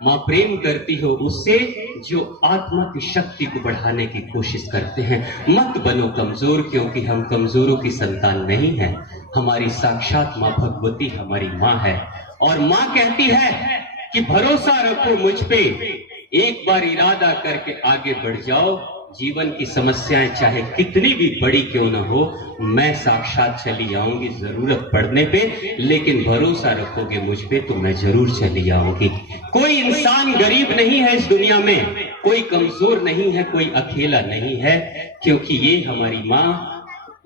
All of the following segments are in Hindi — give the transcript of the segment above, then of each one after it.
माँ प्रेम करती हो उससे जो आत्मा की शक्ति को बढ़ाने की कोशिश करते हैं। मत बनो कमजोर, क्योंकि हम कमजोरों की संतान नहीं हैं। हमारी साक्षात माँ भगवती हमारी माँ है, और माँ कहती है कि भरोसा रखो मुझ पे, एक बार इरादा करके आगे बढ़ जाओ। जीवन की समस्याएं चाहे कितनी भी बड़ी क्यों ना हो, मैं साक्षात चली आऊंगी जरूरत पड़ने पे, लेकिन भरोसा रखोगे मुझ पे तो मैं जरूर चली आऊंगी। कोई इंसान गरीब नहीं है इस दुनिया में, कोई कमजोर नहीं है, कोई अकेला नहीं है, क्योंकि ये हमारी माँ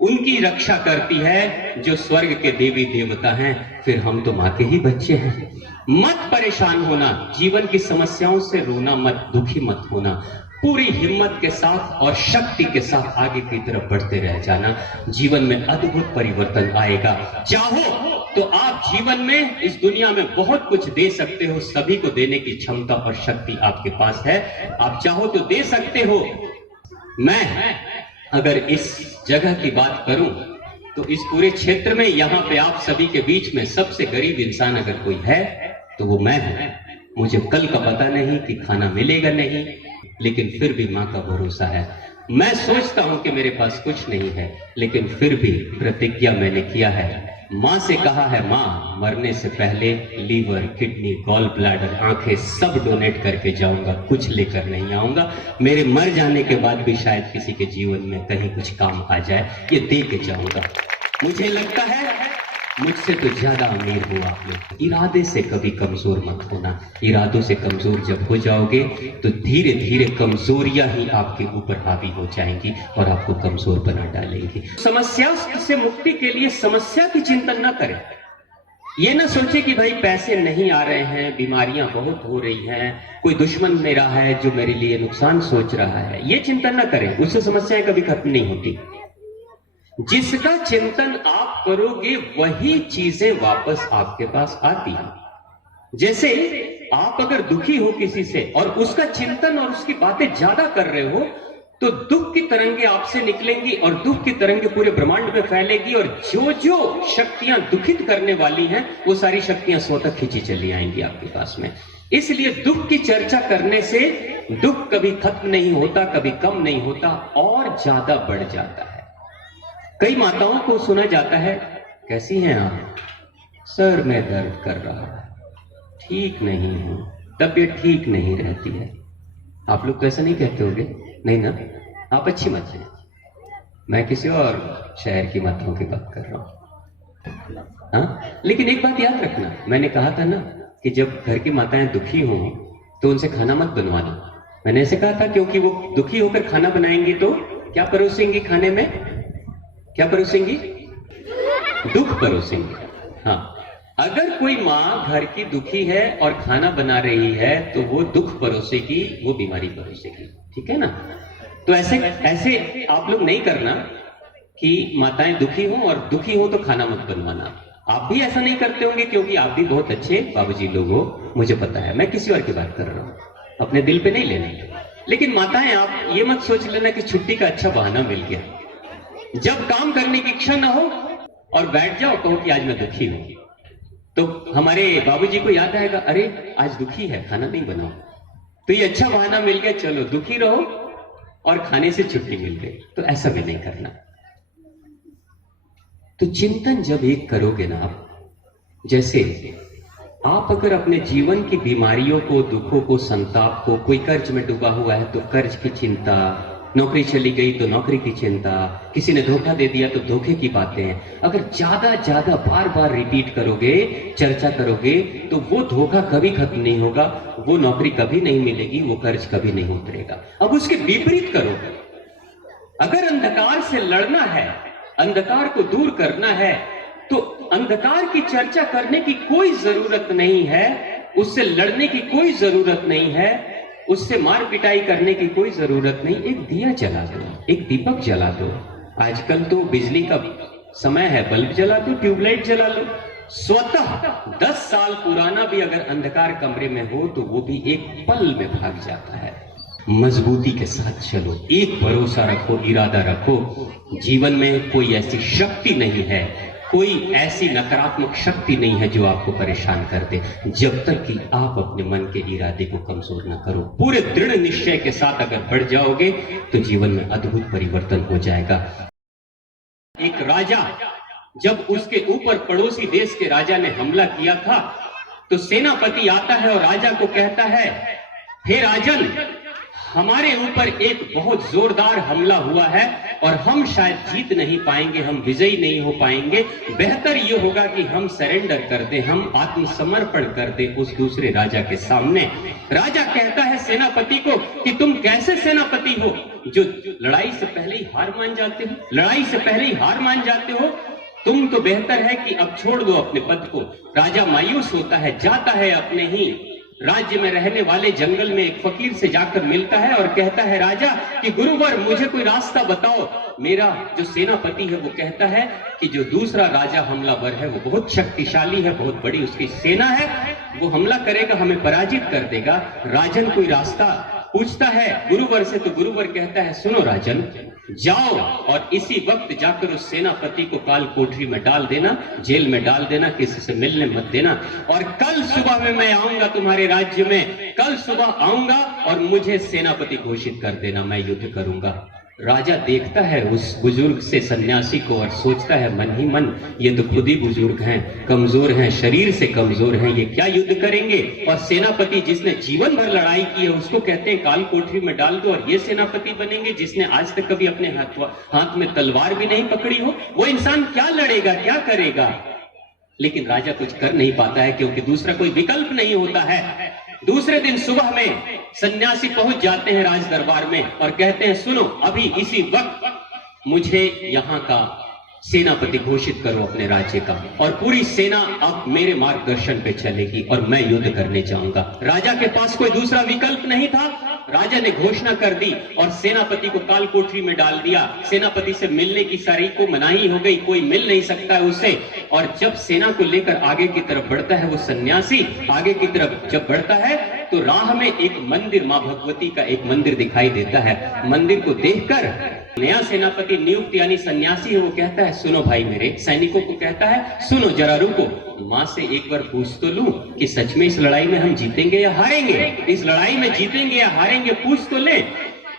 उनकी रक्षा करती है जो स्वर्ग के देवी देवता हैं। फिर हम तो माँ के ही बच्चे हैं। मत परेशान होना, जीवन की समस्याओं से रोना मत, दुखी मत होना, पूरी हिम्मत के साथ और शक्ति के साथ आगे की तरफ बढ़ते रह जाना। जीवन में अद्भुत परिवर्तन आएगा। चाहो तो आप जीवन में इस दुनिया में बहुत कुछ दे सकते हो, सभी को देने की क्षमता और शक्ति आपके पास है। आप चाहो तो दे सकते हो। मैं अगर इस जगह की बात करूं तो इस पूरे क्षेत्र में यहां पे आप सभी के बीच में सबसे गरीब इंसान अगर कोई है तो वो मैं हूं। मुझे कल का पता नहीं कि खाना मिलेगा नहीं, लेकिन फिर भी मां का भरोसा है। मैं सोचता हूं कि मेरे पास कुछ नहीं है, लेकिन फिर भी प्रतिज्ञा मैंने किया है। मां से कहा है, मां मरने से पहले लीवर, किडनी, गॉल ब्लैडर, आंखें सब डोनेट करके जाऊंगा, कुछ लेकर नहीं आऊंगा। मेरे मर जाने के बाद भी शायद किसी के जीवन में कहीं कुछ काम आ जाए, ये दे के जाऊंगा। मुझे लगता है मुझसे तो ज्यादा अमीर हो आप लोग। इरादे से कभी कमजोर मत होना। इरादों से कमजोर जब हो जाओगे तो धीरे धीरे कमजोरियां ही आपके ऊपर हावी हो जाएंगी और आपको कमजोर बना डालेंगी। समस्या से मुक्ति के लिए समस्या की चिंतन न करें। ये ना सोचे कि भाई पैसे नहीं आ रहे हैं, बीमारियां बहुत हो रही हैं, कोई दुश्मन मेरा है जो मेरे लिए नुकसान सोच रहा है, ये चिंतन न करें। उससे समस्याएं कभी खत्म नहीं होती। जिसका चिंतन आप करोगे वही चीजें वापस आपके पास आती हैं। जैसे आप अगर दुखी हो किसी से और उसका चिंतन और उसकी बातें ज्यादा कर रहे हो, तो दुख की तरंगे आपसे निकलेंगी और दुख की तरंगे पूरे ब्रह्मांड में फैलेगी, और जो जो शक्तियां दुखित करने वाली हैं वो सारी शक्तियां स्वतः खींची चली आएंगी आपके पास में। इसलिए दुख की चर्चा करने से दुख कभी खत्म नहीं होता, कभी कम नहीं होता, और ज्यादा बढ़ जाता है। कई माताओं को सुना जाता है, कैसी हैं आप? सर में दर्द कर रहा है, ठीक नहीं हूं, तबीयत ठीक नहीं रहती है। आप लोग तो ऐसा नहीं कहते होगे, नहीं ना? आप अच्छी मत हैं। मैं किसी और शहर की माताओं की बात कर रहा हूं। हाँ, लेकिन एक बात याद रखना, मैंने कहा था ना कि जब घर की माताएं दुखी हों तो उनसे खाना मत बनवाना। मैंने ऐसे कहा था क्योंकि वो दुखी होकर खाना बनाएंगी तो क्या परोसेंगी खाने में? क्या परोसेंगी? दुख परोसेंगी। हाँ, अगर कोई माँ घर की दुखी है और खाना बना रही है तो वो दुख परोसेगी, वो बीमारी परोसेगी। ठीक है ना? तो ऐसे ऐसे आप लोग नहीं करना कि माताएं दुखी हों और दुखी हो तो खाना मत बनवाना। आप भी ऐसा नहीं करते होंगे क्योंकि आप भी बहुत अच्छे बाबूजी लोग हो, मुझे पता है। मैं किसी और की बात कर रहा हूं, अपने दिल पे नहीं लेना। लेकिन माताएं आप ये मत सोच लेना कि छुट्टी का अच्छा बहाना मिल गया। जब काम करने की इच्छा ना हो और बैठ जाओ, कहो कि आज मैं दुखी हूं, तो हमारे बाबूजी को याद आएगा, अरे आज दुखी है, खाना नहीं बनाओ। तो ये अच्छा बहाना मिल गया, चलो दुखी रहो और खाने से छुट्टी मिल गई। तो ऐसा भी नहीं करना। तो चिंतन जब एक करोगे ना आप, जैसे आप अगर अपने जीवन की बीमारियों को, दुखों को, संताप को, कोई कर्ज में डूबा हुआ है तो कर्ज की चिंता, नौकरी चली गई तो नौकरी की चिंता, किसी ने धोखा दे दिया तो धोखे की बातें, अगर ज्यादा ज्यादा बार बार रिपीट करोगे, चर्चा करोगे, तो वो धोखा कभी खत्म नहीं होगा, वो नौकरी कभी नहीं मिलेगी, वो कर्ज कभी नहीं उतरेगा। अब उसके विपरीत करो। अगर अंधकार से लड़ना है, अंधकार को दूर करना है, तो अंधकार की चर्चा करने की कोई जरूरत नहीं है, उससे लड़ने की कोई जरूरत नहीं है, उससे मार पिटाई करने की कोई जरूरत नहीं। एक दिया जला दो, एक दीपक जला दो। आजकल तो बिजली का समय है, बल्ब जला दो, ट्यूबलाइट जला लो। स्वतः 10 साल पुराना भी अगर अंधकार कमरे में हो तो वो भी एक पल में भाग जाता है। मजबूती के साथ चलो, एक भरोसा रखो, इरादा रखो। जीवन में कोई ऐसी शक्ति नहीं है, कोई ऐसी नकारात्मक शक्ति नहीं है जो आपको परेशान कर दे, जब तक कि आप अपने मन के इरादे को कमजोर न करो। पूरे दृढ़ निश्चय के साथ अगर बढ़ जाओगे तो जीवन में अद्भुत परिवर्तन हो जाएगा। एक राजा, जब उसके ऊपर पड़ोसी देश के राजा ने हमला किया था, तो सेनापति आता है और राजा को कहता है, हे राजन, हमारे ऊपर एक बहुत जोरदार हमला हुआ है और हम शायद जीत नहीं पाएंगे, हम विजयी नहीं हो पाएंगे। बेहतर यह होगा कि हम सरेंडर कर दें, हम आत्मसमर्पण कर दें उस दूसरे राजा के सामने। राजा कहता है सेनापति को कि तुम कैसे सेनापति हो जो लड़ाई से पहले ही हार मान जाते हो, लड़ाई से पहले ही हार मान जाते हो। तुम तो बेहतर है कि अब छोड़ दो अपने पद को। राजा मायूस होता है, जाता है अपने ही राज्य में रहने वाले जंगल में एक फकीर से जाकर मिलता है और कहता है, राजा कि गुरुवर मुझे कोई रास्ता बताओ। मेरा जो सेनापति है वो कहता है कि जो दूसरा राजा हमलावर है वो बहुत शक्तिशाली है, बहुत बड़ी उसकी सेना है, वो हमला करेगा, हमें पराजित कर देगा। राजन कोई रास्ता पूछता है गुरुवर से, तो गुरुवर कहता है, सुनो राजन, जाओ और इसी वक्त जाकर उस सेनापति को काल कोठरी में डाल देना, जेल में डाल देना, किसी से मिलने मत देना, और कल सुबह में मैं आऊंगा तुम्हारे राज्य में, कल सुबह आऊंगा और मुझे सेनापति घोषित कर देना, मैं युद्ध करूंगा। राजा देखता है उस बुजुर्ग से सन्यासी को और सोचता है मन ही मन, ये तो खुद ही बुजुर्ग हैं, कमजोर हैं, शरीर से कमजोर हैं, ये क्या युद्ध करेंगे। और सेनापति जिसने जीवन भर लड़ाई की है उसको कहते हैं काल कोठरी में डाल दो, और ये सेनापति बनेंगे जिसने आज तक कभी अपने हाथ में तलवार भी नहीं पकड़ी हो। वो इंसान क्या लड़ेगा, क्या करेगा। लेकिन राजा कुछ कर नहीं पाता है क्योंकि दूसरा कोई विकल्प नहीं होता है। दूसरे दिन सुबह में सन्यासी पहुंच जाते हैं राज दरबार में और कहते हैं, सुनो, अभी इसी वक्त मुझे यहाँ का सेनापति घोषित करो अपने राज्य का, और पूरी सेना अब मेरे मार्गदर्शन पे चलेगी और मैं युद्ध करने जाऊंगा। राजा के पास कोई दूसरा विकल्प नहीं था। राजा ने घोषणा कर दी और सेनापति को काल कोठरी में डाल दिया। सेनापति से मिलने की सारी को मनाही हो गई, कोई मिल नहीं सकता है उससे। और जब सेना को लेकर आगे की तरफ बढ़ता है वो सन्यासी, आगे की तरफ जब बढ़ता है तो राह में एक मंदिर, मां भगवती का एक मंदिर दिखाई देता है। मंदिर को देखकर नया सेनापति नियुक्त यानी सन्यासी है वो कहता है, सुनो भाई मेरे, सैनिकों को कहता है, सुनो जरा रुको, मां से एक बार पूछ तो लूं कि सच में इस लड़ाई में हम जीतेंगे या हारेंगे, इस लड़ाई में जीतेंगे या हारेंगे, पूछ तो ले।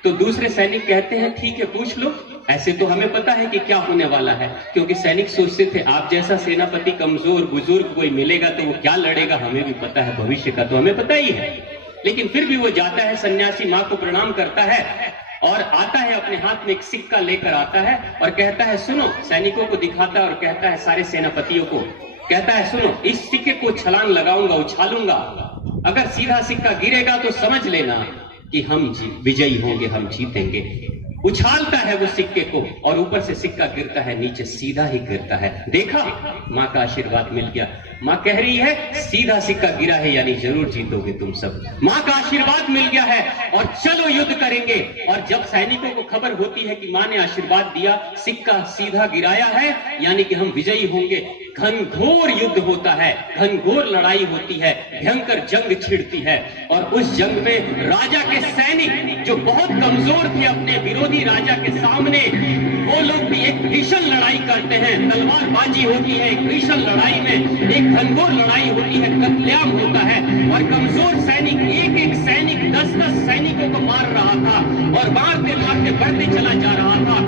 तो दूसरे सैनिक कहते हैं, ठीक है पूछ लो। ऐसे तो हमें पता है कि क्या होने वाला है, क्योंकि सैनिक सोचते थे आप जैसा सेनापति कमजोर बुजुर्ग कोई मिलेगा तो वो क्या लड़ेगा, हमें भी पता है, भविष्य का तो हमें पता ही है। लेकिन फिर भी वो जाता है, सन्यासी मां को प्रणाम करता है और आता है, अपने हाथ में एक सिक्का लेकर आता है और कहता है, सुनो, सैनिकों को दिखाता है और कहता है सारे सेनापतियों को, कहता है, सुनो, इस सिक्के को छलांग लगाऊंगा, उछालूंगा, अगर सीधा सिक्का गिरेगा तो समझ लेना कि हम विजयी होंगे, हम जीतेंगे। उछालता है वो सिक्के को और ऊपर से सिक्का गिरता है, नीचे सीधा ही गिरता है। देखा, मां का आशीर्वाद मिल गया। मां कह रही है सीधा सिक्का गिरा है यानी जरूर जीतोगे तुम सब, मां का आशीर्वाद मिल गया है और चलो युद्ध करेंगे। और जब सैनिकों को खबर होती है कि मां ने आशीर्वाद दिया, सिक्का सीधा गिराया है यानी कि हम विजयी होंगे, घनघोर युद्ध होता है, घनघोर लड़ाई होती है, भयंकर जंग छिड़ती है। और उस जंग में राजा के सैनिक जो बहुत कमजोर थे अपने विरोधी राजा के सामने, वो लोग भी एक भीषण लड़ाई करते हैं, तलवारबाजी होती है, एक भीषण लड़ाई में एक घनघोर लड़ाई होती है, कत्लेआम होता है। और कमजोर सैनिक, एक एक सैनिक 10-10 सैनिकों को मार रहा था और मारते मारते बढ़ते चला जा रहा था।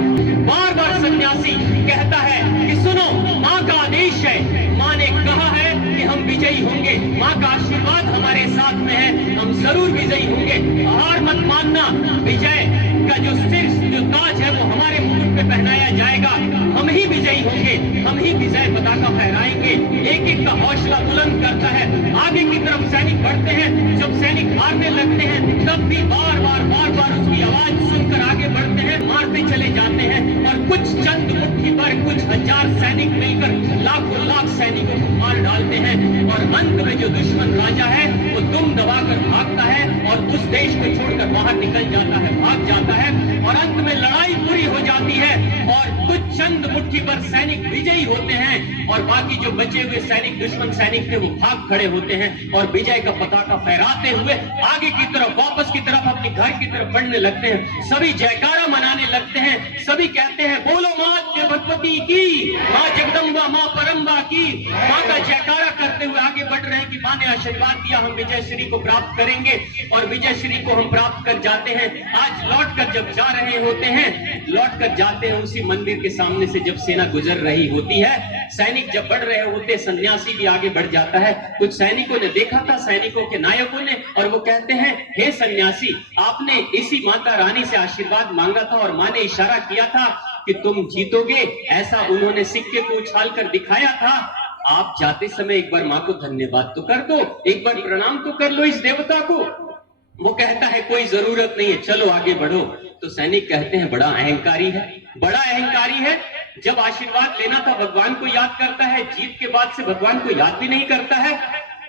बार बार सन्यासी कहता है कि सुनो, मां का आदेश है, मां ने कहा है कि हम विजयी होंगे, मां का आशीर्वाद हमारे साथ में है, हम जरूर विजयी होंगे, हार मत मानना, विजय का जो सिर, जो ताज है वो हमारे मुकुट पे पहनाया जाएगा, हम ही विजयी होंगे, हम ही विजय पताका फहराएंगे। एक एक का हौसला बुलंद करता है। आगे की तरफ सैनिक बढ़ते हैं, जब सैनिक हारने लगते हैं तब भी बार बार उसकी आवाज सुनकर आगे बढ़ते हैं, मारते चले जाते हैं। और कुछ चंद मुट्ठी पर कुछ हजार सैनिक मिलकर लाखों लाख सैनिकों को मार डालते हैं। और अंत में जो दुश्मन राजा है वो दुम दबाकर भागता है और उस देश को छोड़कर बाहर निकल जाता है, भाग जाता है। और अंत में लड़ाई पूरी हो जाती है और कुछ चंद मुट्ठी पर सैनिक विजयी होते हैं और बाकी जो बचे हुए सैनिक, दुश्मन सैनिक थे, वो भाग खड़े होते हैं और विजय का पताका फहराते हुए आगे की तरफ, वापस की तरफ, अपने घर की तरफ बढ़ने लगते हैं। सभी जयकारा मनाने लगते हैं, सभी कहते हैं, बोलो मां भगवती की, माँ जगदम्बा, माँ परम्बा की। माँ का जयकारा करते हुए आगे बढ़ रहे हैं कि माँ ने आशीर्वाद दिया, हम विजय श्री को प्राप्त करेंगे और विजय श्री को हम प्राप्त कर जाते हैं। आज लौट कर जब जा रहे होते हैं, लौट कर जाते हैं, उसी मंदिर के सामने से जब सेना गुजर रही होती है, सैनिक जब बढ़ रहे होते, सन्यासी भी आगे बढ़ जाता है। कुछ सैनिकों ने देखा था, सैनिकों के नायकों ने, और वो कहते हैं, हे सन्यासी, आपने इसी माता रानी से आशीर्वाद मांगा था और माँ ने इशारा किया था कि तुम जीतोगे, ऐसा उन्होंने सिक्के को उछाल कर दिखाया था। आप जाते समय एक बार माँ को धन्यवाद तो कर दो, एक बार प्रणाम तो कर लो इस देवता को। वो कहता है कोई जरूरत नहीं है, चलो आगे बढ़ो। तो सैनिक कहते हैं बड़ा अहंकारी है, बड़ा अहंकारी है। जब आशीर्वाद लेना था भगवान को याद करता है, जीत के बाद से भगवान को याद भी नहीं करता है।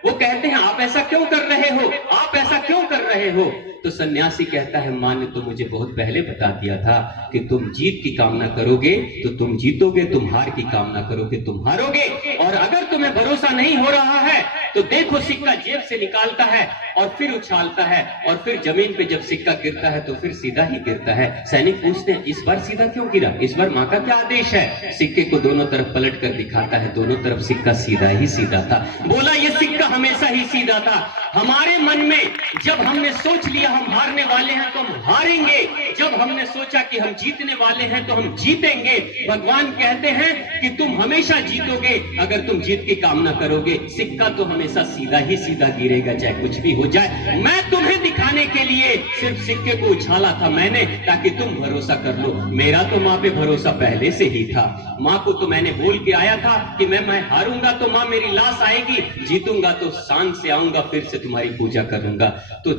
वो कहते हैं आप ऐसा क्यों कर रहे हो, आप ऐसा क्यों कर रहे हो? तो सन्यासी कहता है माँ ने तो मुझे बहुत पहले बता दिया था कि तुम जीत की कामना करोगे तो तुम जीतोगे, तुम हार की कामना करोगे तुम हारोगे। और अगर तुम्हें भरोसा नहीं हो रहा है तो देखो, सिक्का जेब से निकालता है और फिर उछालता है, और फिर जमीन पे जब सिक्का गिरता है तो फिर सीधा ही गिरता है। सैनिक पूछते हैं इस बार सीधा क्यों गिरा, इस बार माँ का क्या आदेश है? सिक्के को दोनों तरफ पलट कर दिखाता है, दोनों तरफ सिक्का सीधा ही सीधा था। बोला ये सिक्का हमेशा ही सीधा था। हमारे मन में जब हमने सोच लिया हम हारने वाले हैं तो हम हारेंगे, जब हमने सोचा कि हम जीतने वाले हैं तो हम जीतेंगे। भगवान कहते हैं कि तुम हमेशा जीतोगे अगर तुम जीत की कामना करोगे। सिक्का तो हमेशा सीधा ही सीधा गिरेगा, चाहे कुछ भी हो जाए। मैं तुम्हें दिखाने के लिए सिर्फ सिक्के को उछाला था मैंने, ताकि तुम भरोसा कर लो। मेरा तो माँ पे भरोसा पहले से ही था। माँ को तो मैंने बोल के आया था कि मैं हारूंगा तो माँ मेरी लाश आएगी, जीतूंगा तो शान से आऊंगा, फिर से तुम्हारी पूजा करूंगा। तो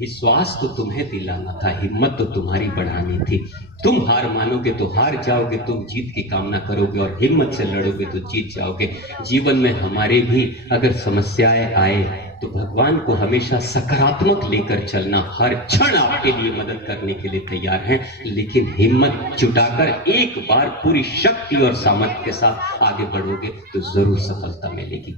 विश्वास तो तुम्हें दिलाना था, हिम्मत तो तुम्हारी बढ़ानी थी। तुम हार मानोगे तो हार जाओगे, तुम जीत की कामना करोगे और हिम्मत से लड़ोगे तो जीत जाओगे। जीवन में हमारे भी अगर समस्याएं आए तो भगवान को हमेशा सकारात्मक लेकर चलना, हर क्षण आपके लिए मदद करने के लिए तैयार हैं, लेकिन हिम्मत जुटाकर एक बार पूरी शक्ति और सामर्थ्य के साथ आगे बढ़ोगे तो जरूर सफलता मिलेगी।